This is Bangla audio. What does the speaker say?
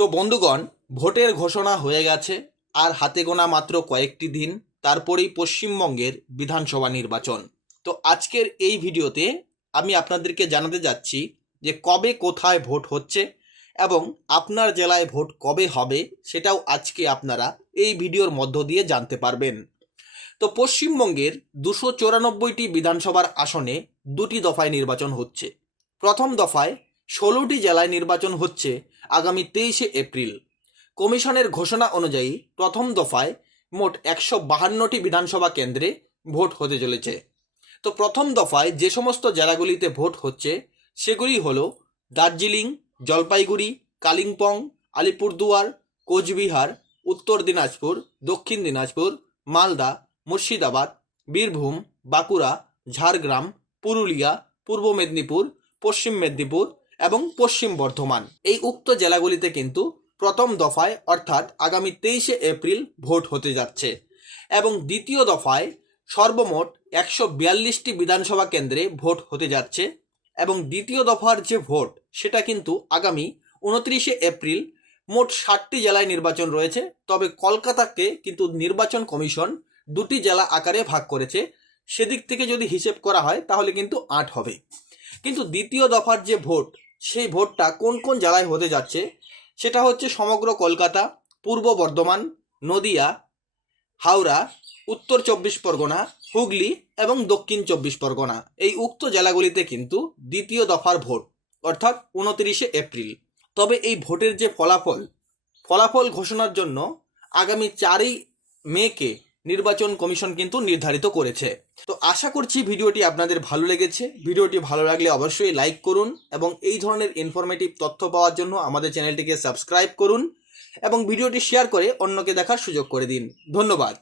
তো বন্ধুগণ, ভোটের ঘোষণা হয়ে গেছে আর হাতে গোনা মাত্র কয়েকটি দিন, তারপরেই পশ্চিমবঙ্গের বিধানসভা নির্বাচন। তো আজকের এই ভিডিওতে আমি আপনাদেরকে জানাতে যাচ্ছি যে কবে কোথায় ভোট হচ্ছে এবং আপনার জেলায় ভোট কবে হবে সেটাও আজকে আপনারা এই ভিডিওর মধ্য দিয়ে জানতে পারবেন। তো পশ্চিমবঙ্গের 294টি বিধানসভার আসনে দুটি দফায় নির্বাচন হচ্ছে। প্রথম দফায় 16টি জেলায় নির্বাচন হচ্ছে আগামী 23শে এপ্রিল। কমিশনের ঘোষণা অনুযায়ী প্রথম দফায় মোট 152টি বিধানসভা কেন্দ্রে ভোট হতে চলেছে। তো প্রথম দফায় যে সমস্ত জেলাগুলিতে ভোট হচ্ছে সেগুলি হলো দার্জিলিং, জলপাইগুড়ি, কালিম্পং, আলিপুরদুয়ার, কোচবিহার, উত্তর দিনাজপুর, দক্ষিণ দিনাজপুর, মালদা, মুর্শিদাবাদ, বীরভূম, বাঁকুড়া, ঝাড়গ্রাম, পুরুলিয়া, পূর্ব মেদিনীপুর, পশ্চিম মেদিনীপুর এবং পশ্চিম বর্ধমান। এই উক্ত জেলাগুলিতে কিন্তু প্রথম দফায় অর্থাৎ আগামী 23শে এপ্রিল ভোট হতে যাচ্ছে এবং দ্বিতীয় দফায় সর্বমোট 142টি বিধানসভা কেন্দ্রে ভোট হতে যাচ্ছে এবং দ্বিতীয় দফার যে ভোট সেটা কিন্তু আগামী 29শে এপ্রিল। মোট 60টি জেলায় নির্বাচন রয়েছে, তবে কলকাতাকে কিন্তু নির্বাচন কমিশন দুটি জেলা আকারে ভাগ করেছে। সেদিক থেকে যদি হিসেব করা হয় তাহলে কিন্তু 8 হবে। কিন্তু দ্বিতীয় দফার যে ভোট সেই ভোটটা কোন কোন জেলায় হতে যাচ্ছে সেটা হচ্ছে সমগ্র কলকাতা, পূর্ব বর্ধমান, নদিয়া, হাওড়া, উত্তর 24 পরগনা, হুগলি এবং দক্ষিণ 24 পরগনা। এই উক্ত জেলাগুলিতে কিন্তু দ্বিতীয় দফার ভোট অর্থাৎ 29শে এপ্রিল। তবে এই ভোটের যে ফলাফল ঘোষণার জন্য আগামী 4ই মেকে নির্বাচন কমিশন কিন্তু নির্ধারিত করেছে। তো আশা করছি ভিডিওটি আপনাদের ভালো লেগেছে। ভিডিওটি ভালো লাগলে অবশ্যই লাইক করুন এবং এই ধরনের ইনফরমেটিভ তথ্য পাওয়ার জন্য আমাদের চ্যানেলটিকে সাবস্ক্রাইব করুন এবং ভিডিওটি শেয়ার করে অন্যকে দেখার সুযোগ করে দিন। ধন্যবাদ।